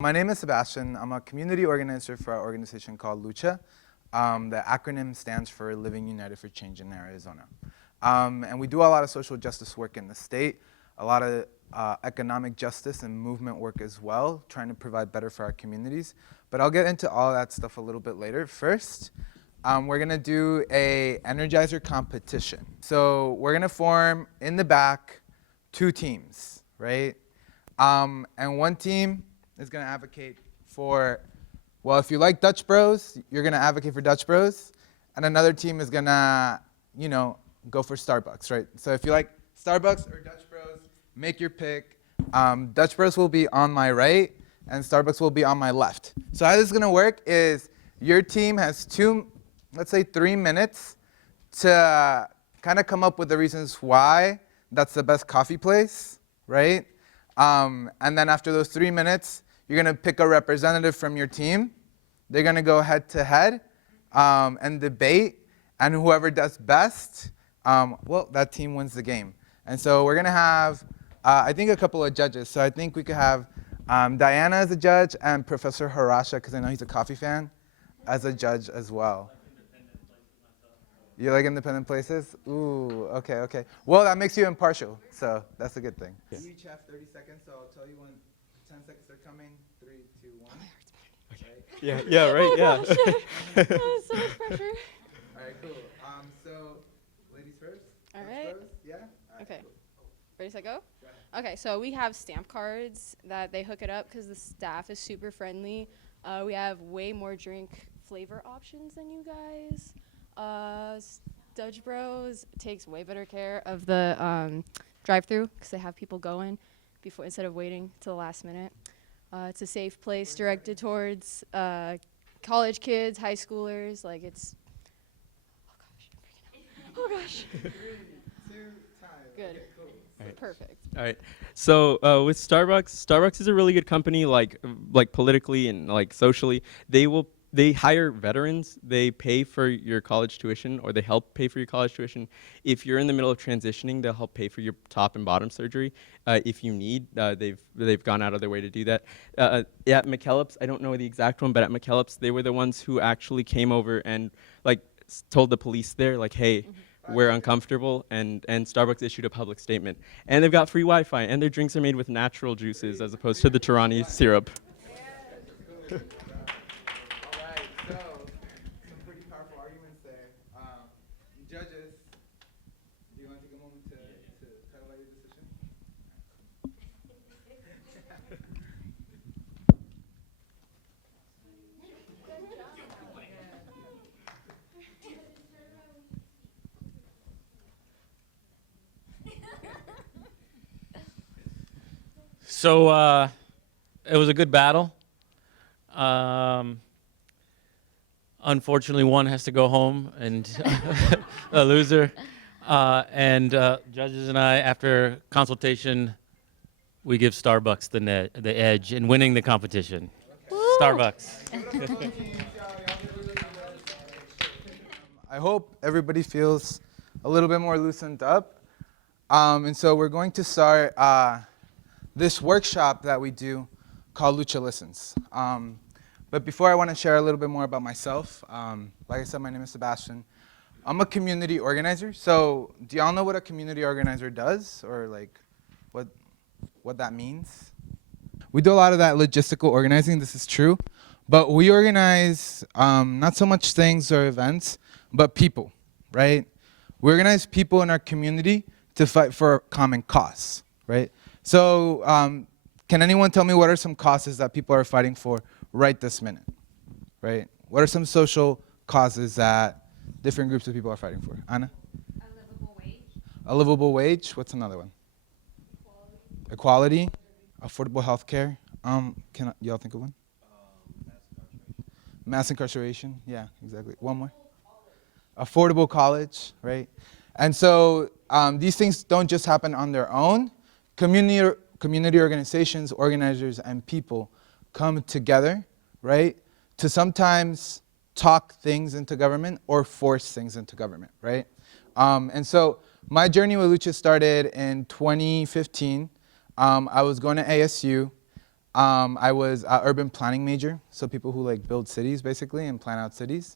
My name is Sebastian. I'm a community organizer for our organization called LUCHA. The acronym stands for Living United for Change in Arizona. And we do a lot of social justice work in the state, a lot of economic justice and movement work as well, trying to provide better for our communities. But I'll get into all that stuff a little bit later. First, we're gonna do a Energizer competition. So we're gonna form, in the back, 2 teams, right? And one team is going to advocate for, well, if you like Dutch Bros, you're going to advocate for Dutch Bros. And another team is going to, go for Starbucks, right? So if you like Starbucks or Dutch Bros, make your pick. Dutch Bros will be on my right, and Starbucks will be on my left. So how this is going to work is your team has 3 minutes to kind of come up with the reasons why that's the best coffee place, right? And then after those 3 minutes, you're going to pick a representative from your team. They're going to go head to head and debate. And whoever does best, that team wins the game. And so we're going to have, I think, a couple of judges. So I think we could have Diana as a judge and Professor Harasha, because I know he's a coffee fan, as a judge as well. You like independent places? Ooh, okay. Well, that makes you impartial, so that's a good thing. Yeah. You each have 30 seconds, so I'll tell you when 10 seconds are coming. 3, 2, 1. Okay. Yeah, right, yeah. Oh, so much pressure. All right, cool. So, ladies first. All right. Yeah? All right, Okay. Cool. Ready, set, go? Okay, so we have stamp cards that they hook it up because the staff is super friendly. We have way more drink flavor options than you guys. Dutch Bros takes way better care of the drive-through because they have people going before instead of waiting till the last minute. It's a safe place directed towards college kids, high schoolers. Like it's. Oh gosh. 3, 2, time. Good. Okay, cool. Right. Perfect. All right. So with Starbucks is a really good company, like politically and like socially. They hire veterans. They pay for your college tuition, or they help pay for your college tuition. If you're in the middle of transitioning, they'll help pay for your top and bottom surgery. If you need, they've gone out of their way to do that. At McKellips, I don't know the exact one, but at McKellips, they were the ones who actually came over and told the police there, hey, we're uncomfortable, and Starbucks issued a public statement. And they've got free Wi-Fi, and their drinks are made with natural juices as opposed to the Tirani syrup. Judges, do you want to take a moment to tell about your decision? So it was a good battle. Unfortunately, one has to go home and a loser. And judges and I, after consultation, we give Starbucks the edge in winning the competition. Woo! Starbucks. I hope everybody feels a little bit more loosened up. And so we're going to start this workshop that we do called LUCHA Listens. But before I want to share a little bit more about myself, like I said, my name is Sebastian. I'm a community organizer. So do y'all know what a community organizer does, or what that means? We do a lot of that logistical organizing, this is true. But we organize not so much things or events, but people, right? We organize people in our community to fight for a common cause, right? So can anyone tell me what are some causes that people are fighting for right this minute, right? What are some social causes that different groups of people are fighting for? Anna? A livable wage. A livable wage. What's another one? Equality. Affordable health care. Can y'all think of one? Mass incarceration. Yeah, exactly. One more. Affordable college, right? And so these things don't just happen on their own. Community organizations, organizers, and people come together, right, to sometimes talk things into government or force things into government, right? And so my journey with Lucha started in 2015. I was going to ASU. I was an urban planning major, so people who like build cities basically and plan out cities.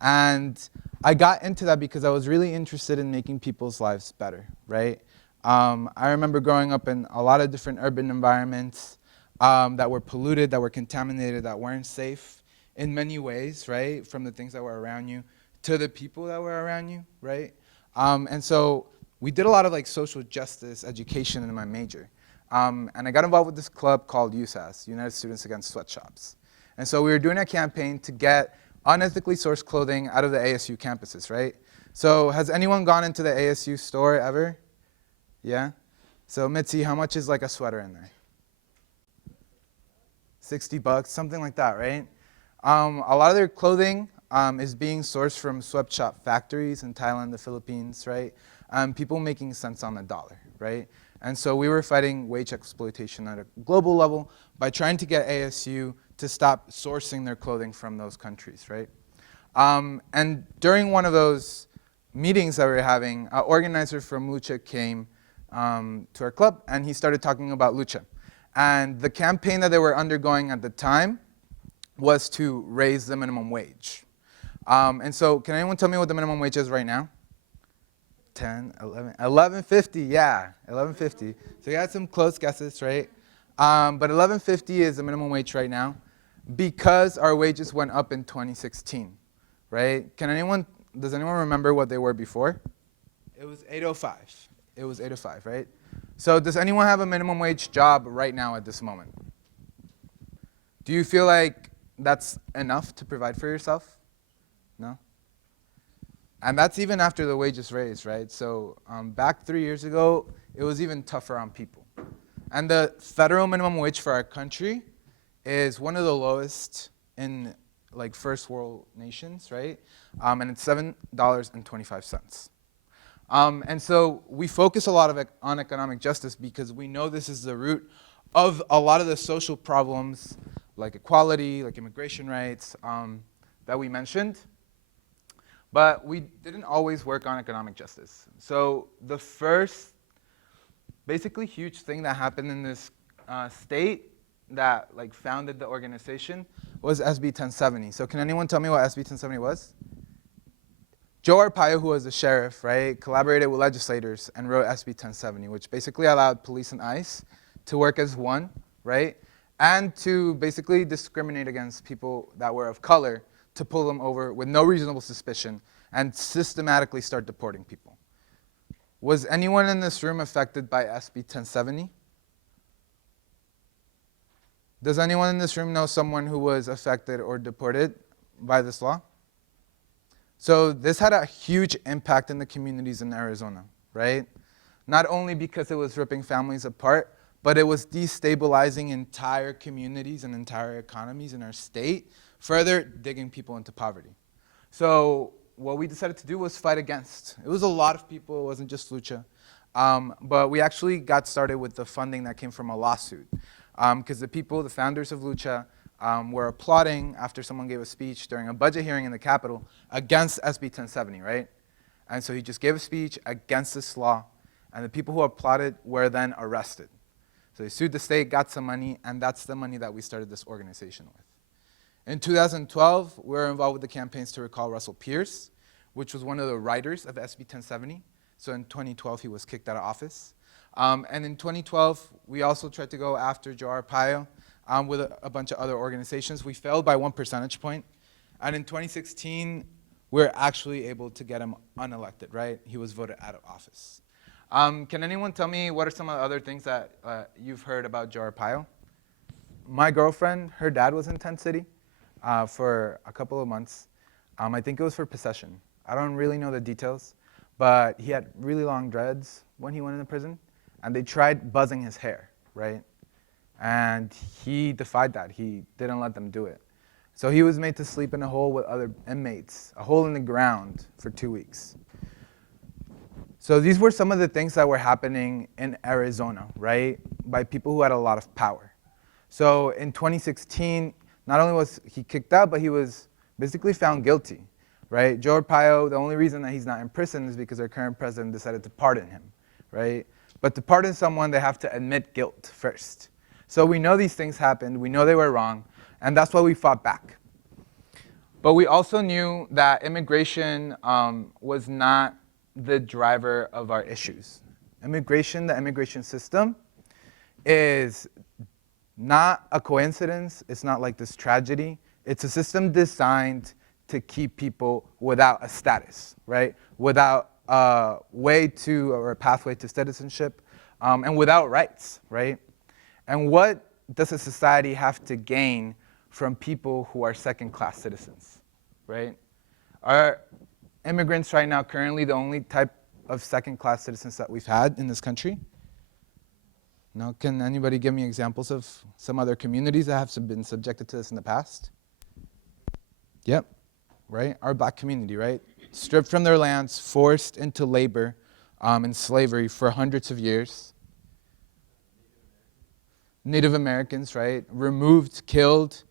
And I got into that because I was really interested in making people's lives better, right? I remember growing up in a lot of different urban environments that were polluted, that were contaminated, that weren't safe in many ways, right? From the things that were around you to the people that were around you, right? And so we did a lot of like social justice education in my major. And I got involved with this club called USAS, United Students Against Sweatshops. And so we were doing a campaign to get unethically sourced clothing out of the ASU campuses, right? So has anyone gone into the ASU store ever? Yeah? So Mitzi, how much is like a sweater in there? $60, something like that, right? A lot of their clothing is being sourced from sweatshop factories in Thailand, the Philippines, right? People making cents on the dollar, right? And so we were fighting wage exploitation at a global level by trying to get ASU to stop sourcing their clothing from those countries, right? And during one of those meetings that we were having, an organizer from Lucha came to our club, and he started talking about Lucha. And the campaign that they were undergoing at the time was to raise the minimum wage. And so can anyone tell me what the minimum wage is right now? 10, 11, 11.50, yeah, 11.50. So you had some close guesses, right? But 11.50 is the minimum wage right now because our wages went up in 2016, right? Does anyone remember what they were before? It was 8.05. It was 8.05, right? So does anyone have a minimum wage job right now at this moment? Do you feel like that's enough to provide for yourself? No? And that's even after the wages raised, right? So back 3 years ago, it was even tougher on people. And the federal minimum wage for our country is one of the lowest in like first world nations, right? And it's $7.25. And so we focus a lot on economic justice because we know this is the root of a lot of the social problems like equality, like immigration rights that we mentioned. But we didn't always work on economic justice. So the first basically huge thing that happened in this state that like founded the organization was SB 1070. So can anyone tell me what SB 1070 was? Joe Arpaio, who was the sheriff, right, collaborated with legislators and wrote SB 1070, which basically allowed police and ICE to work as one, right, and to basically discriminate against people that were of color, to pull them over with no reasonable suspicion and systematically start deporting people. Was anyone in this room affected by SB 1070? Does anyone in this room know someone who was affected or deported by this law? So this had a huge impact in the communities in Arizona, right? Not only because it was ripping families apart, but it was destabilizing entire communities and entire economies in our state, further digging people into poverty. So what we decided to do was fight against. It was a lot of people, it wasn't just Lucha. But we actually got started with the funding that came from a lawsuit. Because the founders of Lucha, were applauding after someone gave a speech during a budget hearing in the Capitol against SB 1070, right? And so he just gave a speech against this law, and the people who applauded were then arrested. So they sued the state, got some money, and that's the money that we started this organization with. In 2012, we were involved with the campaigns to recall Russell Pierce, which was one of the writers of SB 1070. So in 2012, he was kicked out of office. And in 2012, we also tried to go after Joe Arpaio with a bunch of other organizations. We failed by 1 percentage point. And in 2016, we were actually able to get him unelected, right? He was voted out of office. Can anyone tell me what are some of the other things that you've heard about Joe Arpaio? My girlfriend, her dad was in Tent City for a couple of months. I think it was for possession. I don't really know the details, but he had really long dreads when he went into prison, and they tried buzzing his hair, right? And he defied that. He didn't let them do it. So he was made to sleep in a hole with other inmates, a hole in the ground for 2 weeks. So these were some of the things that were happening in Arizona, right, by people who had a lot of power. So in 2016, not only was he kicked out, but he was basically found guilty, right? Joe Arpaio, the only reason that he's not in prison is because our current president decided to pardon him, right? But to pardon someone, they have to admit guilt first. So we know these things happened, we know they were wrong, and that's why we fought back. But we also knew that immigration was not the driver of our issues. Immigration, the immigration system, is not a coincidence. It's not like this tragedy. It's a system designed to keep people without a status, right? Without a way to, or a pathway to citizenship, and without rights, right? And what does a society have to gain from people who are second-class citizens, right? Are immigrants right now currently the only type of second-class citizens that we've had in this country? No, can anybody give me examples of some other communities that have been subjected to this in the past? Yep, right, our black community, right? Stripped from their lands, forced into labor and slavery for hundreds of years. Native Americans, right, removed, killed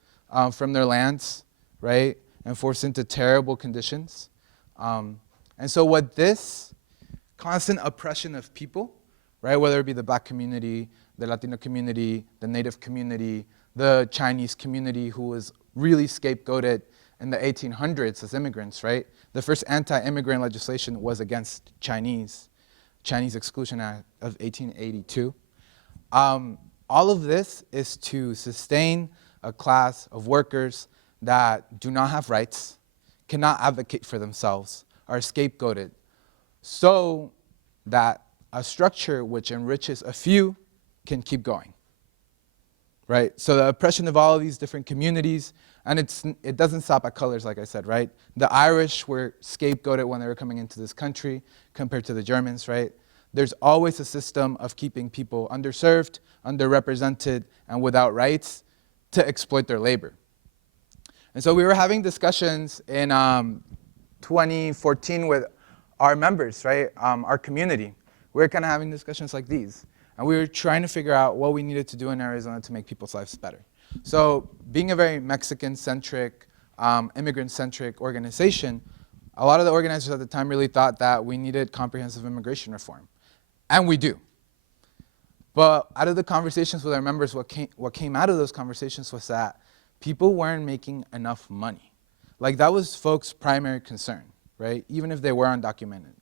from their lands, right, and forced into terrible conditions. And so what this constant oppression of people, right, whether it be the black community, the Latino community, the Native community, the Chinese community who was really scapegoated in the 1800s as immigrants, right? The first anti-immigrant legislation was against Chinese Exclusion Act of 1882. All of this is to sustain a class of workers that do not have rights, cannot advocate for themselves, are scapegoated, so that a structure which enriches a few can keep going, right? So the oppression of all of these different communities, and it doesn't stop at colors, like I said, right? The Irish were scapegoated when they were coming into this country compared to the Germans, right? There's always a system of keeping people underserved, underrepresented, and without rights to exploit their labor. And so we were having discussions in 2014 with our members, right? Our community. We were kind of having discussions like these. And we were trying to figure out what we needed to do in Arizona to make people's lives better. So being a very Mexican-centric, immigrant-centric organization, a lot of the organizers at the time really thought that we needed comprehensive immigration reform. And we do. But out of the conversations with our members, what came out of those conversations was that people weren't making enough money. Like, that was folks' primary concern, right? Even if they were undocumented.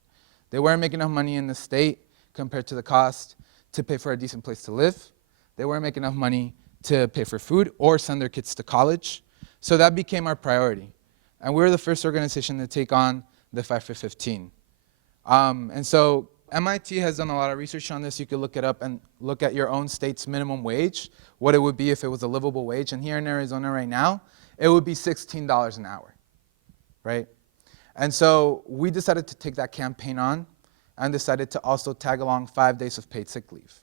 They weren't making enough money in the state compared to the cost to pay for a decent place to live. They weren't making enough money to pay for food or send their kids to college. So that became our priority. And we were the first organization to take on the 5 for 15. And so MIT has done a lot of research on this. You could look it up and look at your own state's minimum wage, what it would be if it was a livable wage. And here in Arizona right now, it would be $16 an hour, right? And so we decided to take that campaign on and decided to also tag along 5 days of paid sick leave.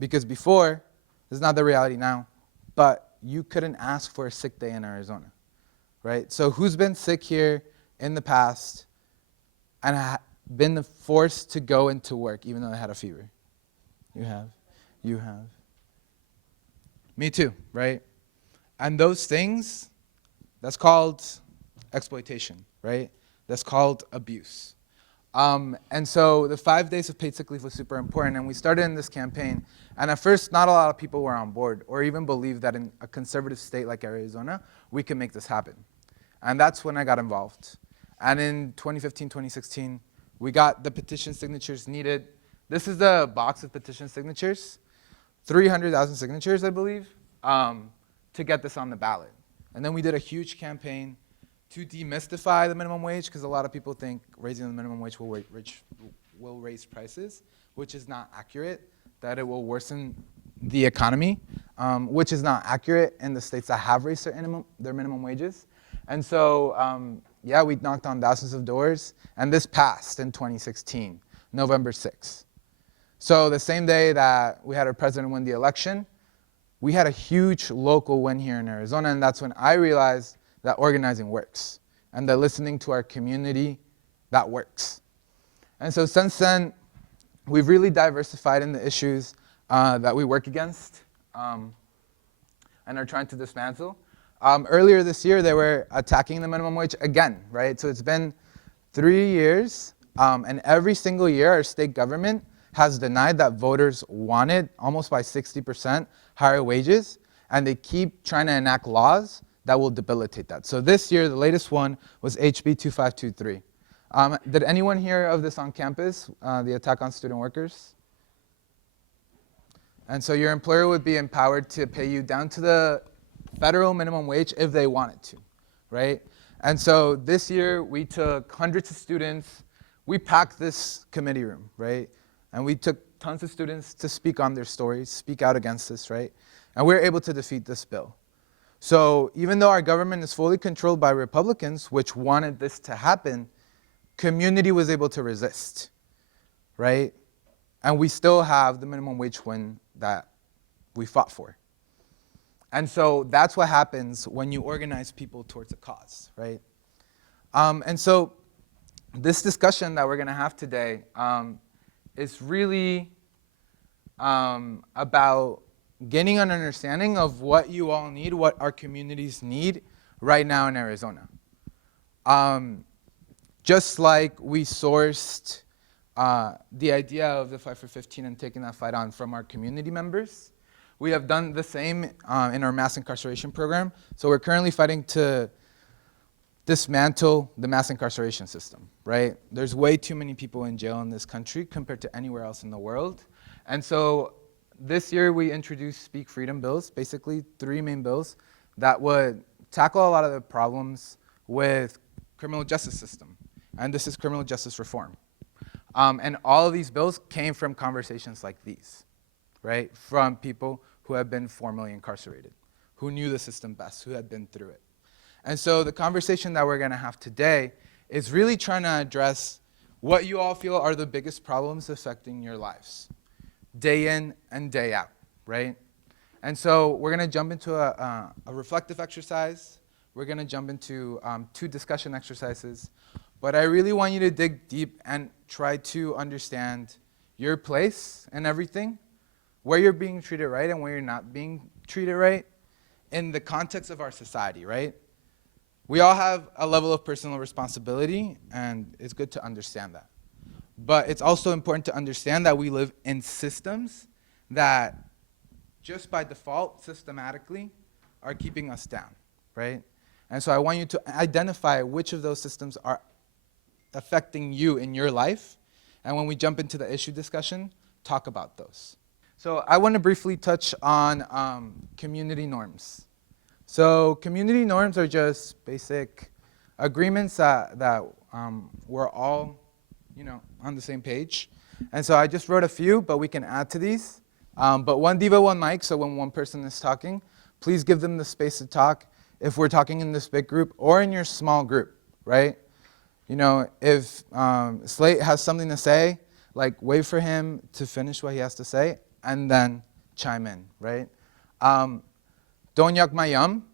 Because before, this is not the reality now, but you couldn't ask for a sick day in Arizona, right? So who's been sick here in the past and been forced to go into work even though they had a fever? You have. You have. Me too, right? And those things, that's called exploitation, right? That's called abuse. And so the 5 days of paid sick leave was super important, and we started in this campaign. And at first, not a lot of people were on board or even believed that in a conservative state like Arizona, we could make this happen. And that's when I got involved. And in 2015, 2016, we got the petition signatures needed. This is the box of petition signatures, 300,000 signatures, I believe, to get this on the ballot. And then we did a huge campaign to demystify the minimum wage, because a lot of people think raising the minimum wage will raise prices, which is not accurate, that it will worsen the economy, which is not accurate in the states that have raised their minimum wages. And so, yeah, we knocked on thousands of doors, and this passed in 2016, November 6th. So the same day that we had our president win the election, we had a huge local win here in Arizona, and that's when I realized that organizing works, and that listening to our community, that works. And so since then, we've really diversified in the issues that we work against and are trying to dismantle. Earlier this year, they were attacking the minimum wage again, right? So it's been 3 years, and every single year, our state government has denied that voters wanted, almost by 60%, higher wages, and they keep trying to enact laws that will debilitate that. So this year, the latest one was HB 2523. Did anyone hear of this on campus, the attack on student workers? And so your employer would be empowered to pay you down to the federal minimum wage if they wanted to, right? And so this year, we took hundreds of students. We packed this committee room, right? And we took tons of students to speak on their stories, speak out against this, right? And we were able to defeat this bill. So even though our government is fully controlled by Republicans, which wanted this to happen, community was able to resist, right? And we still have the minimum wage win that we fought for. And so that's what happens when you organize people towards a cause, right? And so this discussion that we're going to have today is really about gaining an understanding of what you all need, what our communities need right now in Arizona. Just like we sourced the idea of the 5 for 15 and taking that fight on from our community members, we have done the same in our mass incarceration program. So we're currently fighting to dismantle the mass incarceration system, right? There's way too many people in jail in this country compared to anywhere else in the world. And so this year we introduced Speak Freedom bills, basically 3 main bills that would tackle a lot of the problems with criminal justice system. And this is criminal justice reform. And all of these bills came from conversations like these, right? From people who have been formerly incarcerated, who knew the system best, who had been through it. And so the conversation that we're going to have today is really trying to address what you all feel are the biggest problems affecting your lives, day in and day out, right? And so we're going to jump into a reflective exercise. We're going to jump into 2 discussion exercises. But I really want you to dig deep and try to understand your place and everything, where you're being treated right and where you're not being treated right in the context of our society, right? We all have a level of personal responsibility, and it's good to understand that. But it's also important to understand that we live in systems that just by default, systematically, are keeping us down, right? And so I want you to identify which of those systems are affecting you in your life. And when we jump into the issue discussion, talk about those. So I want to briefly touch on community norms. So community norms are just basic agreements that we're all, on the same page. And so I just wrote a few, but we can add to these. But one diva, one mic, so when one person is talking, please give them the space to talk if we're talking in this big group or in your small group, right? If Slate has something to say, like wait for him to finish what he has to say and then chime in, right? Don't yuck my yum.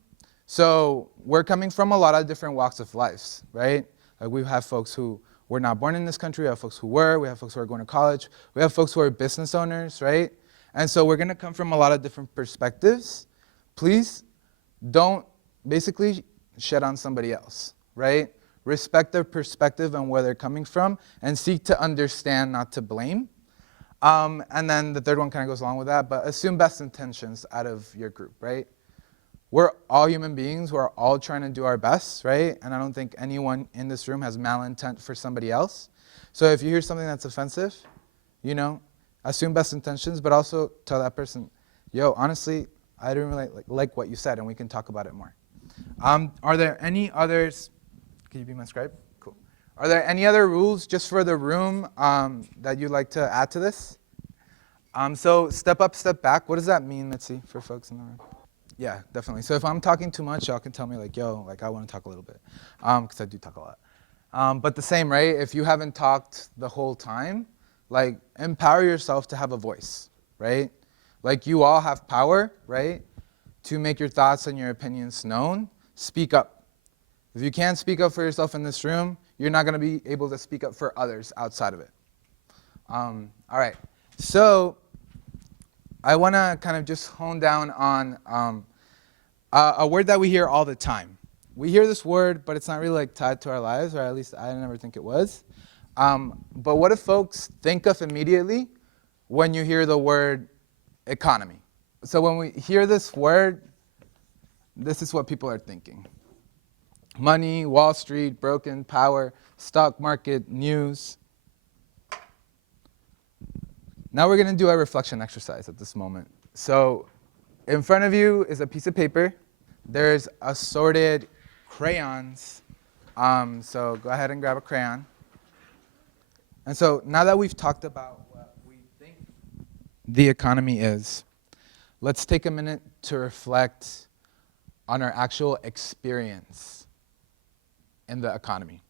So we're coming from a lot of different walks of life, right? Like we have folks who were not born in this country, we have folks who were, we have folks who are going to college, we have folks who are business owners, right? And so we're gonna come from a lot of different perspectives. Please don't basically shed on somebody else, right? Respect their perspective and where they're coming from and seek to understand, not to blame. And then the third one kind of goes along with that, but assume best intentions out of your group, right? We're all human beings. We're all trying to do our best, right? And I don't think anyone in this room has malintent for somebody else. So if you hear something that's offensive, assume best intentions, but also tell that person, yo, honestly, I didn't really like what you said, and we can talk about it more. Are there any others? Can you be my scribe? Cool. Are there any other rules just for the room that you'd like to add to this? So step up, step back. What does that mean, let's see, for folks in the room? Yeah, definitely. So if I'm talking too much, y'all can tell me yo, I want to talk a little bit, because I do talk a lot. But the same, right? If you haven't talked the whole time, empower yourself to have a voice, right? You all have power, right, to make your thoughts and your opinions known. Speak up. If you can't speak up for yourself in this room, you're not going to be able to speak up for others outside of it. All right. So I want to kind of just hone down on a word that we hear all the time. We hear this word, but it's not really tied to our lives, or at least I never think it was. But what do folks think of immediately when you hear the word economy? So when we hear this word, this is what people are thinking. Money, Wall Street, broken, power, stock market, news. Now we're going to do a reflection exercise at this moment. So in front of you is a piece of paper. There's assorted crayons. So go ahead and grab a crayon. And so now that we've talked about what we think the economy is, let's take a minute to reflect on our actual experience in the economy.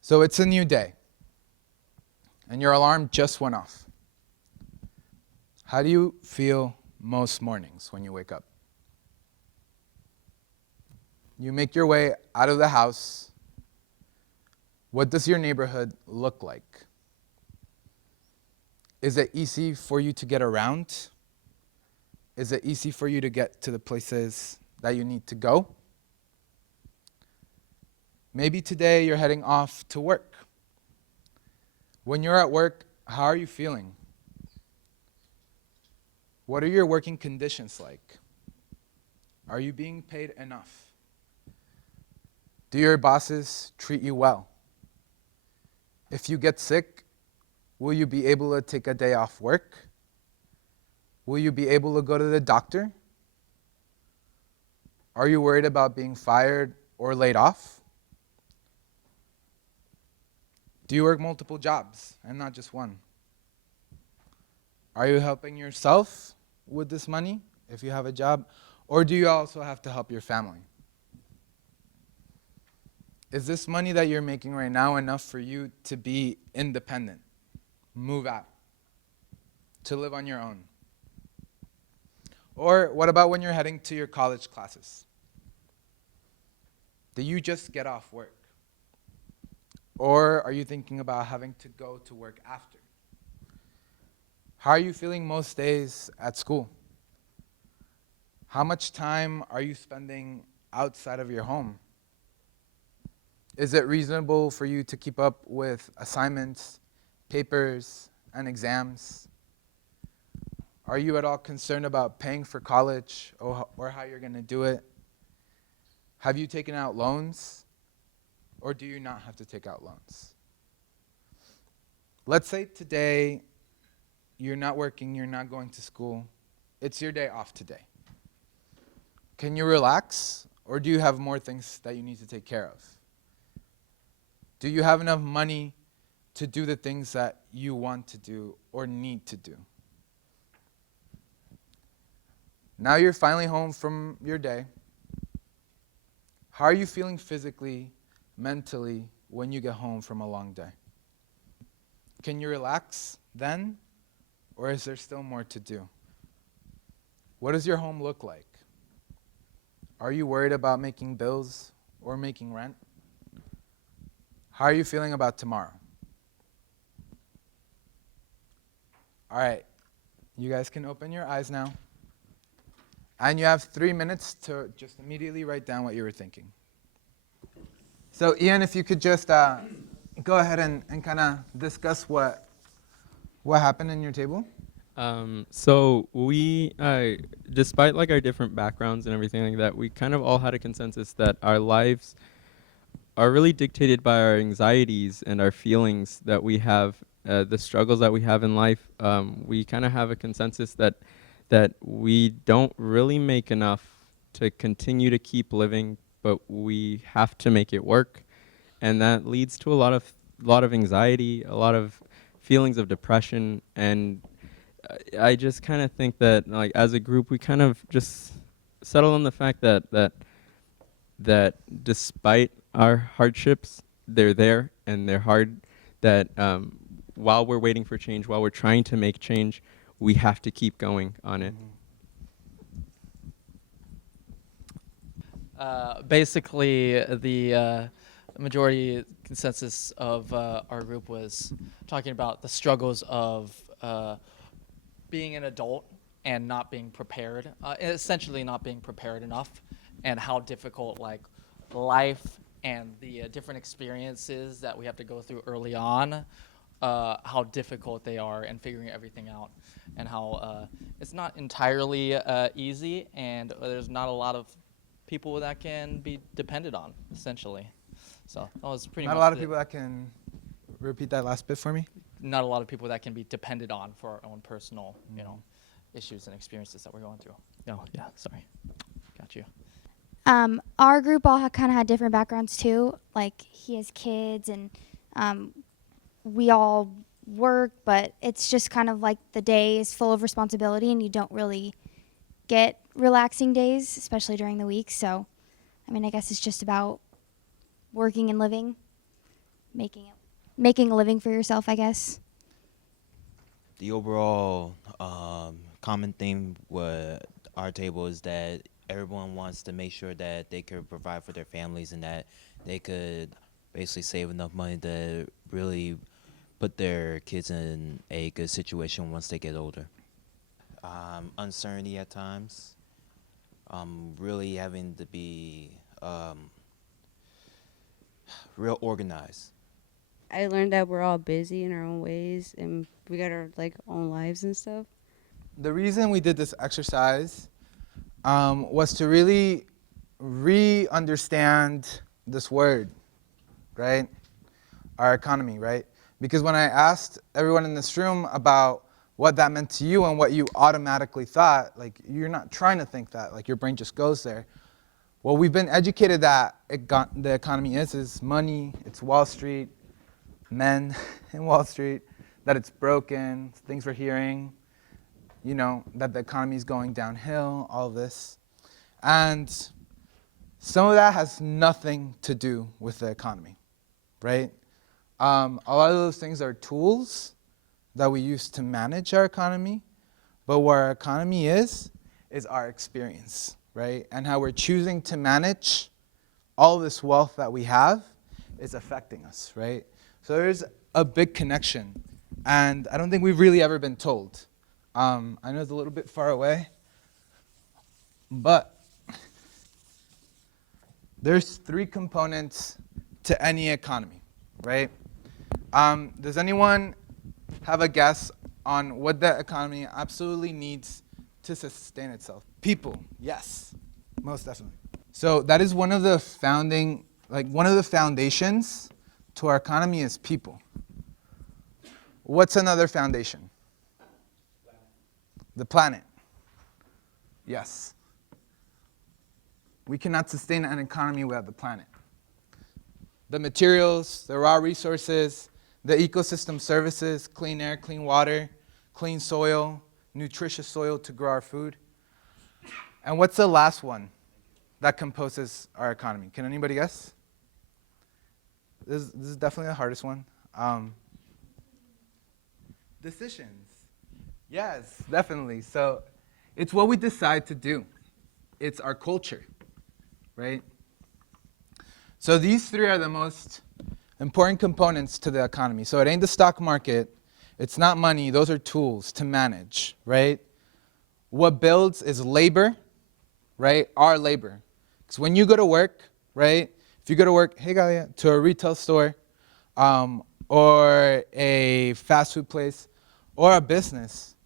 So it's a new day, and your alarm just went off. How do you feel most mornings when you wake up? You make your way out of the house. What does your neighborhood look like? Is it easy for you to get around? Is it easy for you to get to the places that you need to go? Maybe today you're heading off to work. When you're at work, how are you feeling? What are your working conditions like? Are you being paid enough? Do your bosses treat you well? If you get sick, will you be able to take a day off work? Will you be able to go to the doctor? Are you worried about being fired or laid off? Do you work multiple jobs and not just one? Are you helping yourself with this money if you have a job? Or do you also have to help your family? Is this money that you're making right now enough for you to be independent, move out, to live on your own? Or what about when you're heading to your college classes? Do you just get off work? Or are you thinking about having to go to work after? How are you feeling most days at school? How much time are you spending outside of your home? Is it reasonable for you to keep up with assignments, papers, and exams? Are you at all concerned about paying for college or how you're going to do it? Have you taken out loans, or do you not have to take out loans? Let's say today you're not working, you're not going to school. It's your day off today. Can you relax, or do you have more things that you need to take care of? Do you have enough money to do the things that you want to do or need to do? Now you're finally home from your day. How are you feeling physically, mentally, when you get home from a long day? Can you relax then, or is there still more to do? What does your home look like? Are you worried about making bills or making rent? How are you feeling about tomorrow? All right, you guys can open your eyes now. And you have 3 minutes to just immediately write down what you were thinking. So Ian, if you could just go ahead and kind of discuss what happened in your table. So we, despite like our different backgrounds and everything like that, we kind of all had a consensus that our lives are really dictated by our anxieties and our feelings that we have, the struggles that we have in life. We kind of have a consensus that we don't really make enough to continue to keep living, but we have to make it work, and that leads to a lot of anxiety, a lot of feelings of depression, and I just kind of think that, like, as a group, we kind of just settle on the fact that despite our hardships, they're there and they're hard. That while we're waiting for change, while we're trying to make change, we have to keep going on it. Basically, the majority consensus of our group was talking about the struggles of being an adult and not being prepared, essentially not being prepared enough, and how difficult like life and the different experiences that we have to go through early on, how difficult they are and figuring everything out. and how it's not entirely easy, and there's not a lot of people that can be depended on, essentially. So that was pretty Not much a lot of it. people that can repeat that last bit for me. Not a lot of people that can be depended on for our own personal, you know, issues and experiences that we're going through. Oh, yeah, sorry. Got you. Our group all kind of had different backgrounds too. Like he has kids, and we all work, but it's just kind of like the day is full of responsibility, and you don't really get relaxing days, especially during the week. So, I mean, I guess it's just about working and living, making a living for yourself, I guess. The overall common theme with our table is that everyone wants to make sure that they could provide for their families and that they could basically save enough money to really put their kids in a good situation once they get older. Uncertainty at times, really having to be real organized. I learned that we're all busy in our own ways and we got our like own lives and stuff. The reason we did this exercise was to really re-understand this word, right? Our economy, right? Because when I asked everyone in this room about what that meant to you and what you automatically thought, like you're not trying to think that, like your brain just goes there. Well, we've been educated that the economy is money, it's Wall Street, men in Wall Street, that it's broken, things we're hearing, you know, that the economy is going downhill, all of this. And some of that has nothing to do with the economy, right? A lot of those things are tools that we use to manage our economy, but what our economy is our experience, right? And how we're choosing to manage all this wealth that we have is affecting us, right? So there's a big connection, and I don't think we've really ever been told. I know it's a little bit far away, but there's 3 components to any economy, right? Does anyone have a guess on what the economy absolutely needs to sustain itself? People, yes, most definitely. So that is one of the foundations to our economy is people. What's another foundation? The planet. Yes. We cannot sustain an economy without the planet. The materials, the raw resources, the ecosystem services, clean air, clean water, clean soil, nutritious soil to grow our food. And what's the last one that composes our economy? Can anybody guess? This is definitely the hardest one. Decisions. Yes, definitely. So it's what we decide to do. It's our culture, right? So these 3 are the most important components to the economy. So it ain't the stock market. It's not money. Those are tools to manage, right? What builds is labor, right? Our labor. Because when you go to work, right? If you go to work, hey, Galia, to a retail store or a fast food place or a business,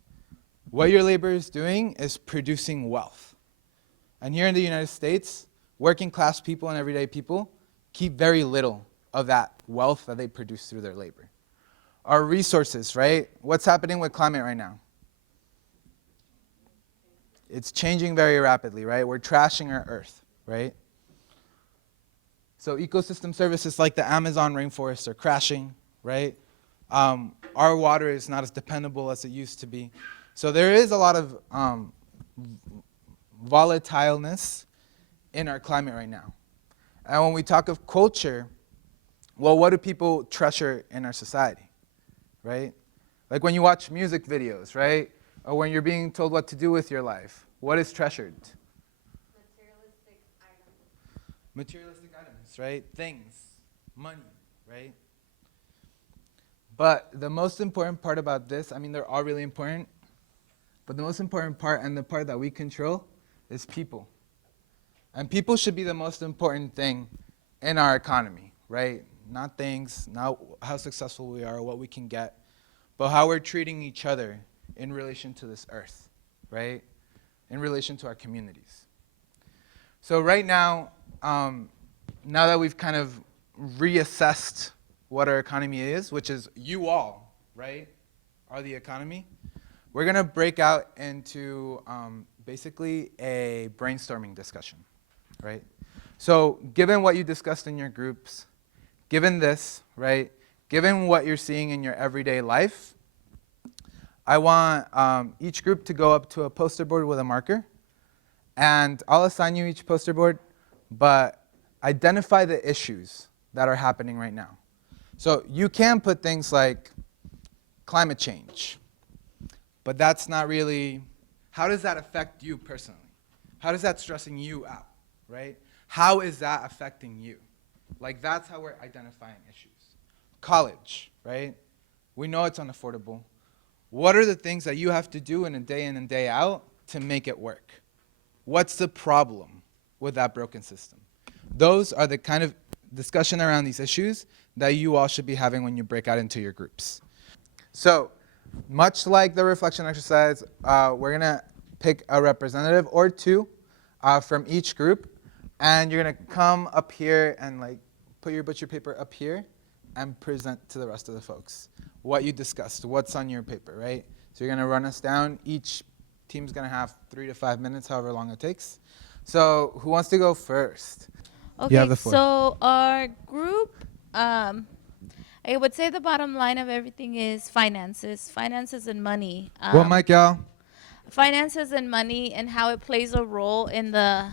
what your labor is doing is producing wealth. And here in the United States, working class people and everyday people keep very little of that wealth that they produce through their labor. Our resources, right? What's happening with climate right now? It's changing very rapidly, right? We're trashing our earth, right? So ecosystem services like the Amazon rainforest are crashing, right? Our water is not as dependable as it used to be. So there is a lot of volatileness in our climate right now. And when we talk of culture, well, what do people treasure in our society, right? Like when you watch music videos, right? Or when you're being told what to do with your life, what is treasured? Materialistic items. Materialistic items, right? Things, money, right? But the most important part about this, I mean, they're all really important, but the most important part and the part that we control is people. And people should be the most important thing in our economy, right? Not things, not how successful we are, what we can get, but how we're treating each other in relation to this earth, right? In relation to our communities. So right now, now that we've kind of reassessed what our economy is, which is you all, right, are the economy, we're going to break out into basically a brainstorming discussion, right? So given what you discussed in your groups, given this, right, given what you're seeing in your everyday life, I want each group to go up to a poster board with a marker, and I'll assign you each poster board, but identify the issues that are happening right now. So you can put things like climate change, but that's not really, how does that affect you personally? How does that stressing you out, right? How is that affecting you? Like, that's how we're identifying issues. College, right? We know it's unaffordable. What are the things that you have to do in and day out to make it work? What's the problem with that broken system? Those are the kind of discussion around these issues that you all should be having when you break out into your groups. So, much like the reflection exercise, we're gonna pick a representative or two from each group, and you're gonna come up here and like put your butcher paper up here and present to the rest of the folks what you discussed, what's on your paper, right? So you're gonna run us down. Each team's gonna have 3 to 5 minutes, however long it takes. So who wants to go first? Okay, You have the floor. so our group, I would say the bottom line of everything is finances and money. One mic, y'all. Finances and money and how it plays a role in the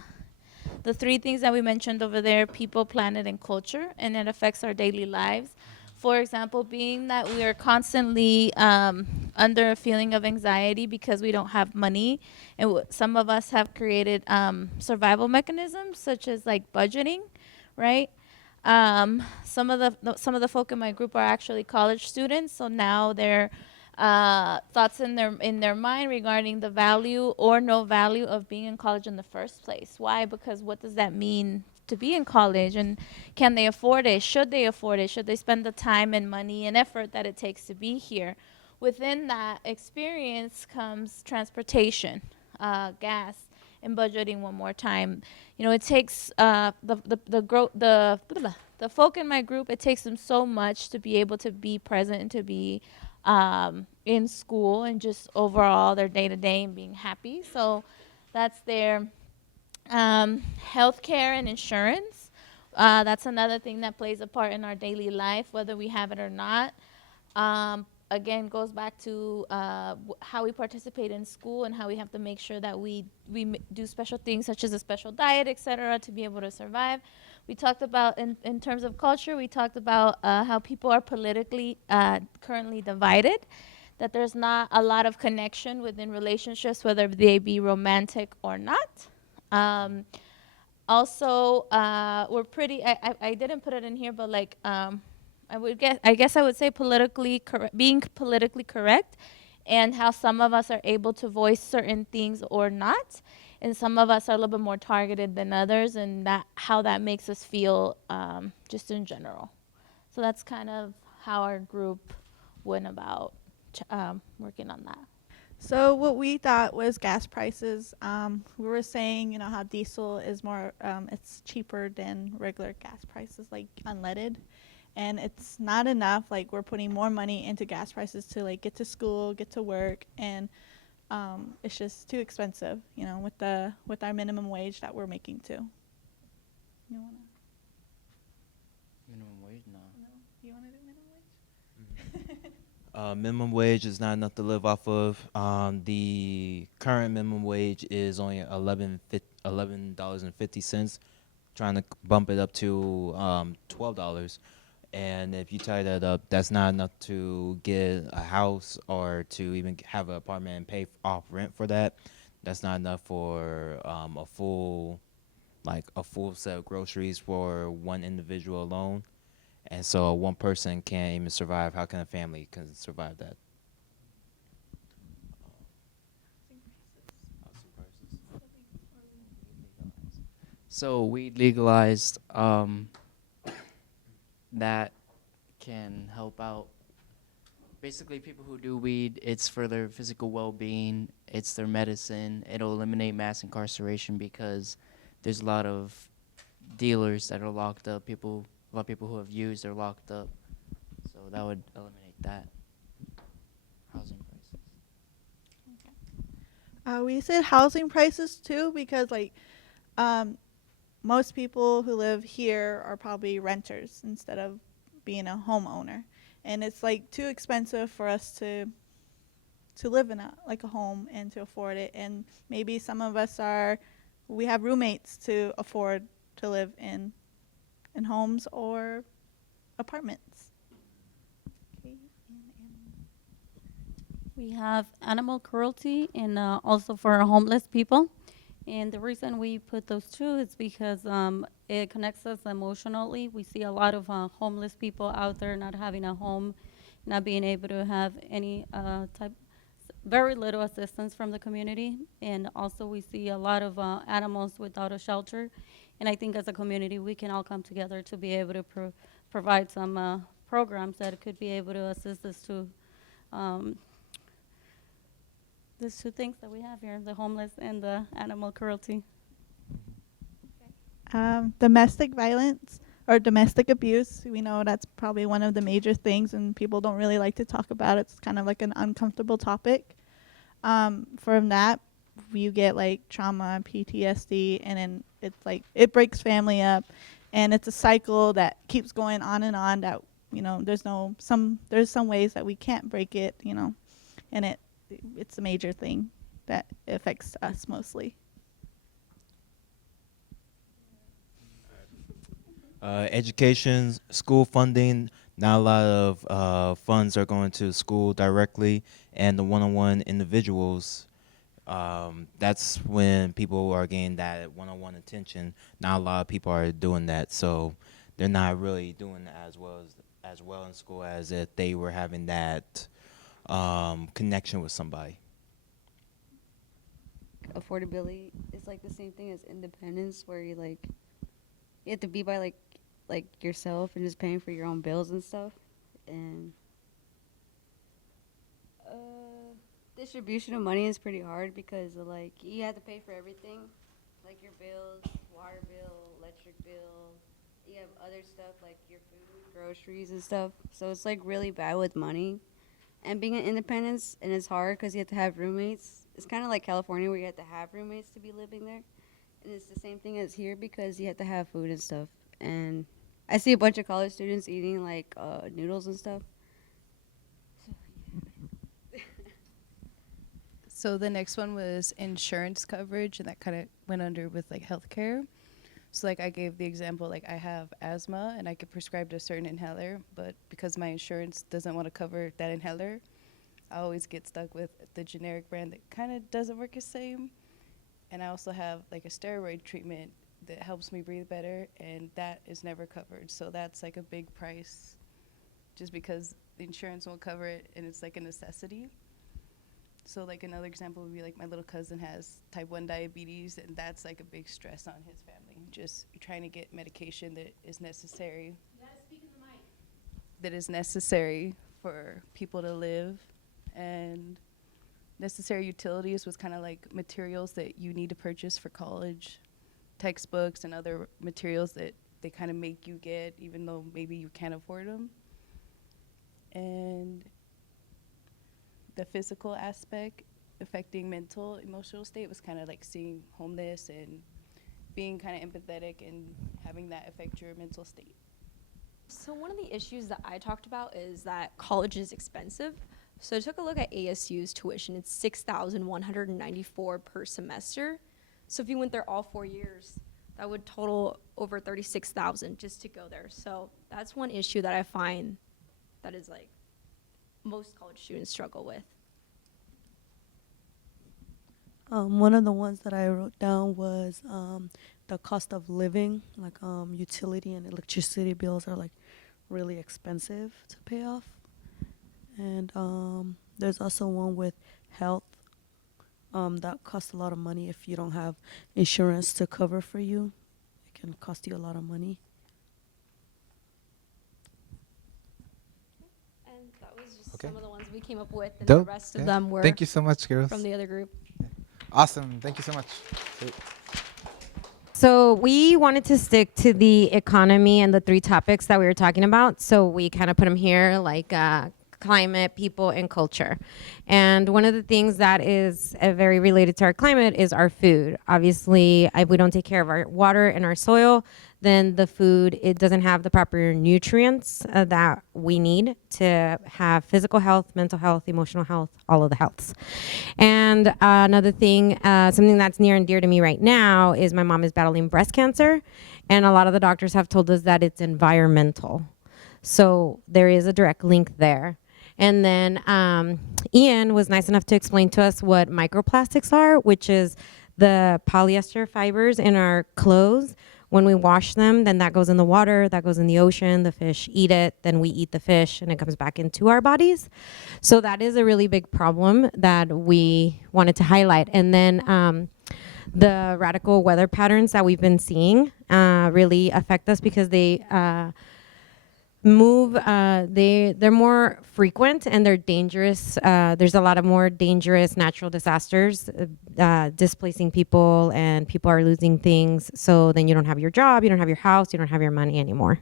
three things that we mentioned over there: people, planet, and culture, and it affects our daily lives. For example, being that we are constantly under a feeling of anxiety because we don't have money, and some of us have created survival mechanisms such as like budgeting, right? Some of the folk in my group are actually college students, so now their thoughts in their mind regarding the value or no value of being in college in the first place. Why? Because what does that mean to be in college, and can they afford it? Should they afford it? Should they spend the time and money and effort that it takes to be here? Within that experience comes transportation, gas, and budgeting one more time. You know, it takes the folk in my group, it takes them so much to be able to be present and to be in school and just overall their day-to-day and being happy. So that's their healthcare and insurance. That's another thing that plays a part in our daily life, whether we have it or not. Again, goes back to how we participate in school and how we have to make sure that we do special things such as a special diet, etc., to be able to survive. We talked about, in terms of culture, we talked about how people are politically currently divided, that there's not a lot of connection within relationships, whether they be romantic or not. Also, we're pretty, I didn't put it in here, but like, I guess I would say being politically correct, and how some of us are able to voice certain things or not, and some of us are a little bit more targeted than others, and how that makes us feel just in general. So that's kind of how our group went about working on that. So what we thought was gas prices. We were saying, you know, how diesel is more, it's cheaper than regular gas prices, like unleaded. And it's not enough. Like, we're putting more money into gas prices to like get to school, get to work, and it's just too expensive, you know, with our minimum wage that we're making too. You wanna? Minimum wage? No. You wanna do minimum wage? Minimum wage is not enough to live off of. The current minimum wage is only $11.50. Trying to bump it up to $12. And if you tie that up, that's not enough to get a house or to even have an apartment and pay off rent for that. That's not enough for a full set of groceries for one individual alone. And so one person can't even survive. How can a family can survive that? So weed legalized, that can help out Basically, people who do weed, it's for their physical well-being. It's their medicine. It'll eliminate mass incarceration because there's a lot of dealers that are locked up. A lot of people who have used are locked up. So that would eliminate that. Housing prices. We said housing prices too because like most people who live here are probably renters instead of being a homeowner, and it's like too expensive for us to live in a home and to afford it. And maybe some of us we have roommates to afford to live in homes or apartments. Okay. We have animal cruelty and also for homeless people. And the reason we put those two is because it connects us emotionally. We see a lot of homeless people out there not having a home, not being able to have any very little assistance from the community. And also we see a lot of animals without a shelter. And I think as a community, we can all come together to be able to provide some programs that could be able to assist us to these two things that we have here, the homeless and the animal cruelty. Domestic violence or domestic abuse, we know that's probably one of the major things and people don't really like to talk about it. It's kind of like an uncomfortable topic. From that, you get like trauma, PTSD, and then it's like it breaks family up, and it's a cycle that keeps going on and on. That there's some ways that we can't break it, and it's a major thing that affects us mostly. Education, school funding. Not a lot of funds are going to school directly, and the one-on-one individuals. That's when people are getting that one-on-one attention. Not a lot of people are doing that, so they're not really doing as well in school as if they were having that connection with somebody. Affordability is like the same thing as independence, where you have to be by like yourself and just paying for your own bills and stuff. And distribution of money is pretty hard because you have to pay for everything, like your bills, water bill, electric bill. You have other stuff like your food, groceries and stuff. So it's really bad with money. And being an independence, and it's hard because you have to have roommates. It's kind of like California where you have to have roommates to be living there. And it's the same thing as here because you have to have food and stuff. And I see a bunch of college students eating noodles and stuff. So the next one was insurance coverage, and that kind of went under with healthcare. So I gave the example, I have asthma and I get prescribed a certain inhaler, but because my insurance doesn't want to cover that inhaler, I always get stuck with the generic brand that kind of doesn't work the same. And I also have a steroid treatment that helps me breathe better, and that is never covered. So that's a big price just because the insurance won't cover it, and it's a necessity. So another example would be my little cousin has type 1 diabetes, and that's a big stress on his family. Just trying to get medication that is necessary. You gotta speak in the mic. That is necessary for people to live, and necessary utilities was kind of materials that you need to purchase for college, textbooks and other materials that they kind of make you get even though maybe you can't afford them. And the physical aspect affecting mental, emotional state was kind of seeing homeless and being kind of empathetic and having that affect your mental state. So one of the issues that I talked about is that college is expensive. So I took a look at ASU's tuition. It's $6,194 per semester. So if you went there all 4 years, that would total over $36,000 just to go there. So that's one issue that I find that is most college students struggle with. One of the ones that I wrote down was the cost of living, utility and electricity bills are really expensive to pay off. And there's also one with health that costs a lot of money if you don't have insurance to cover for you. It can cost you a lot of money. Okay. some of the ones we came up with, and Dope. the rest of Yeah. them were Thank you so much, girls. from the other group. Awesome. Thank you so much. Sweet. So we wanted to stick to the economy and the three topics that we were talking about. So we kind of put them here, like climate, people, and culture. And one of the things that is very related to our climate is our food. Obviously, if we don't take care of our water and our soil, then the food, it doesn't have the proper nutrients that we need to have physical health, mental health, emotional health, all of the healths. And another thing, something that's near and dear to me right now is my mom is battling breast cancer. And a lot of the doctors have told us that it's environmental. So there is a direct link there. And then Ian was nice enough to explain to us what microplastics are, which is the polyester fibers in our clothes. When we wash them, then that goes in the water, that goes in the ocean, the fish eat it, then we eat the fish, and it comes back into our bodies. So that is a really big problem that we wanted to highlight. And then the radical weather patterns that we've been seeing really affect us because they they're more frequent and they're dangerous. There's a lot of more dangerous natural disasters displacing people, and people are losing things. So then you don't have your job, you don't have your house, you don't have your money anymore.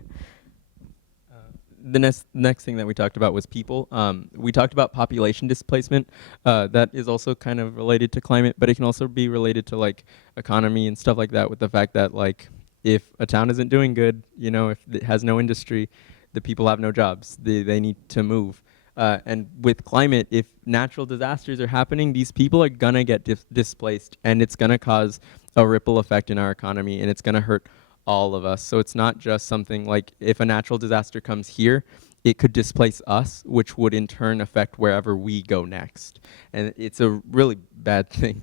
The next thing that we talked about was people. We talked about population displacement. That is also kind of related to climate, but it can also be related to like economy and stuff like that, with the fact that like if a town isn't doing good, you know, if it has no industry, the people have no jobs. They need to move. And with climate, if natural disasters are happening, these people are gonna get displaced, and it's gonna cause a ripple effect in our economy, and it's gonna hurt all of us. So it's not just something like if a natural disaster comes here, it could displace us, which would in turn affect wherever we go next. And it's a really bad thing.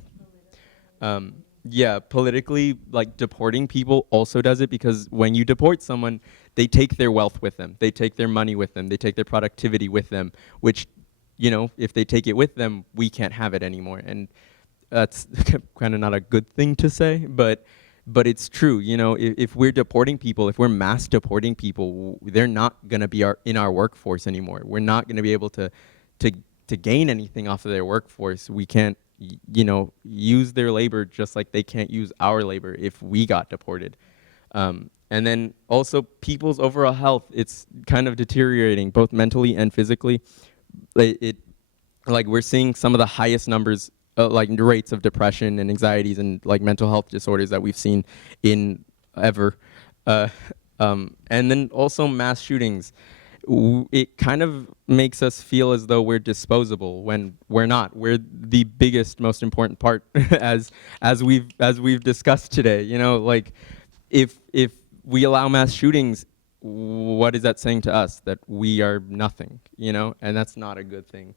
Yeah, politically, like deporting people also does it, because when you deport someone, they take their wealth with them. They take their money with them. They take their productivity with them, which, you know, if they take it with them, we can't have it anymore. And that's kind of not a good thing to say, but it's true. You know, if we're deporting people, if we're mass deporting people, they're not going to be in our workforce anymore. We're not going to be able to gain anything off of their workforce. We can't, you know, use their labor just like they can't use our labor if we got deported. And then also people's overall health, it's kind of deteriorating both mentally and physically. Like we're seeing some of the highest numbers, like rates of depression and anxieties and like mental health disorders that we've seen in ever. And then also mass shootings. It kind of makes us feel as though we're disposable when we're not. We're the biggest, most important part, as we've discussed today. You know, like if we allow mass shootings, what is that saying to us? That we are nothing, you know, and that's not a good thing.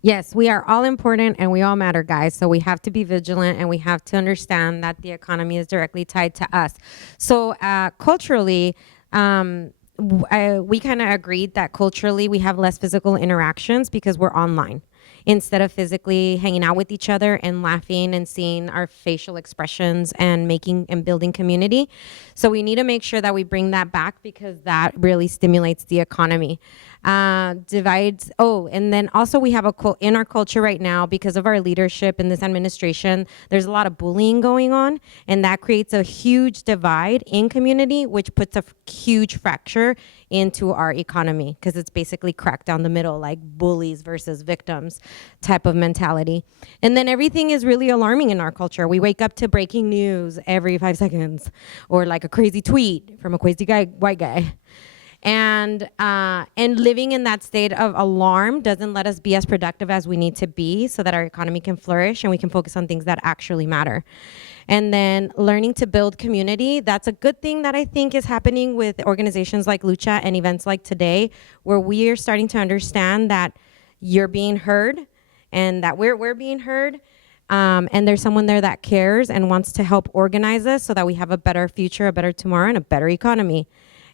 Yes, we are all important and we all matter, guys. So we have to be vigilant and we have to understand that the economy is directly tied to us. So culturally, we kind of agreed that culturally we have less physical interactions because we're online instead of physically hanging out with each other and laughing and seeing our facial expressions and making and building community. So we need to make sure that we bring that back because that really stimulates the economy. Divides. Oh, and then also we have in our culture right now, because of our leadership in this administration, there's a lot of bullying going on, and that creates a huge divide in community, which puts a huge fracture into our economy because it's basically cracked down the middle, like bullies versus victims type of mentality. And then everything is really alarming in our culture. We wake up to breaking news every 5 seconds, or like a crazy tweet from a crazy white guy. And living in that state of alarm doesn't let us be as productive as we need to be so that our economy can flourish and we can focus on things that actually matter. And then learning to build community, that's a good thing that I think is happening with organizations like Lucha and events like today, where we are starting to understand that you're being heard and that we're being heard. And there's someone there that cares and wants to help organize us so that we have a better future, a better tomorrow, and a better economy.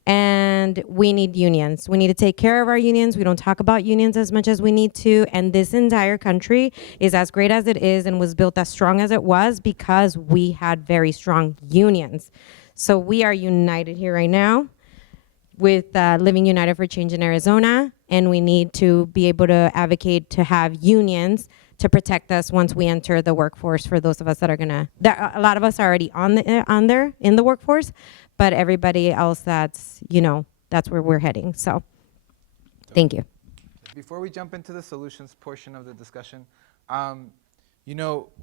And we need unions. We need to take care of our unions. We don't talk about unions as much as we need to. And this entire country is as great as it is and was built as strong as it was because we had very strong unions. So we are united here right now with Living United for Change in Arizona. and we need to be able to advocate to have unions to protect us once we enter the workforce. For those of us that are a lot of us are already on there in the workforce, but everybody else that's where we're heading. So, thank you. Before we jump into the solutions portion of the discussion,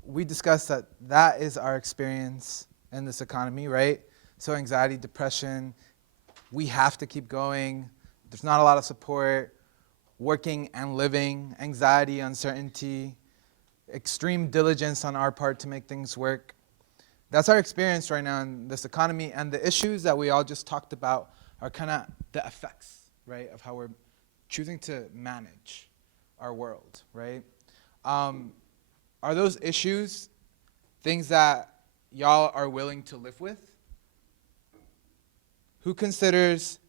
we discussed that is our experience in this economy, right? So anxiety, depression, we have to keep going. There's not a lot of support, working and living, anxiety, uncertainty, extreme diligence on our part to make things work. That's our experience right now in this economy, and the issues that we all just talked about are kind of the effects, right, of how we're choosing to manage our world, right? Are those issues things that y'all are willing to live with? Who considers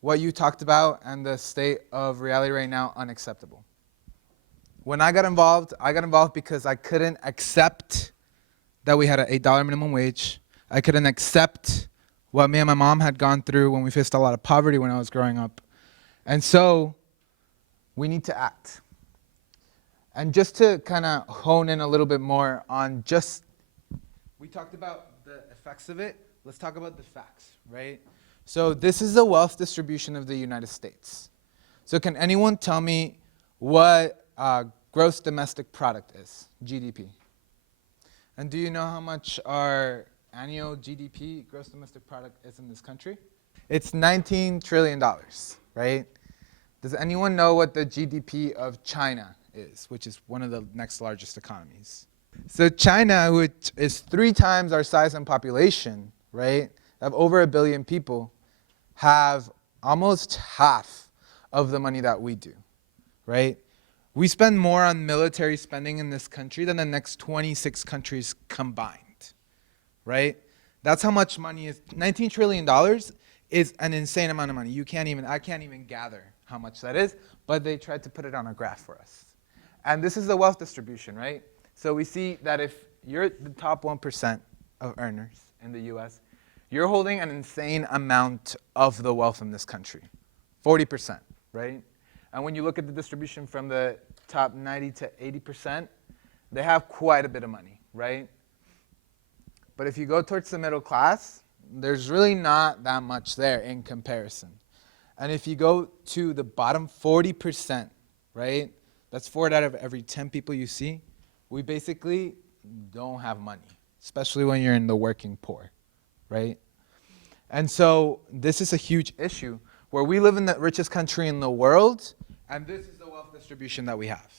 what you talked about and the state of reality right now unacceptable? When I got involved because I couldn't accept that we had an $8 minimum wage. I couldn't accept what me and my mom had gone through when we faced a lot of poverty when I was growing up. And so we need to act. And just to kind of hone in a little bit more on we talked about the effects of it, let's talk about the facts, right? So this is the wealth distribution of the United States. So can anyone tell me what gross domestic product is, GDP? And do you know how much our annual GDP, gross domestic product, is in this country? It's $19 trillion, right? Does anyone know what the GDP of China is, which is one of the next largest economies? So China, which is 3 times our size and population, right, of over 1 billion people, have almost half of the money that we do, right? We spend more on military spending in this country than the next 26 countries combined, right? That's how much money is. $19 trillion is an insane amount of money. I can't even gather how much that is, but they tried to put it on a graph for us. And this is the wealth distribution, right? So we see that if you're the top 1% of earners in the US, you're holding an insane amount of the wealth in this country, 40%, right? And when you look at the distribution from the top 90 to 80%, they have quite a bit of money, right? But if you go towards the middle class, there's really not that much there in comparison. And if you go to the bottom 40%, right, that's 4 out of every 10 people you see, we basically don't have money, especially when you're in the working poor, right? And so this is a huge issue where we live in the richest country in the world, and this is the wealth distribution that we have.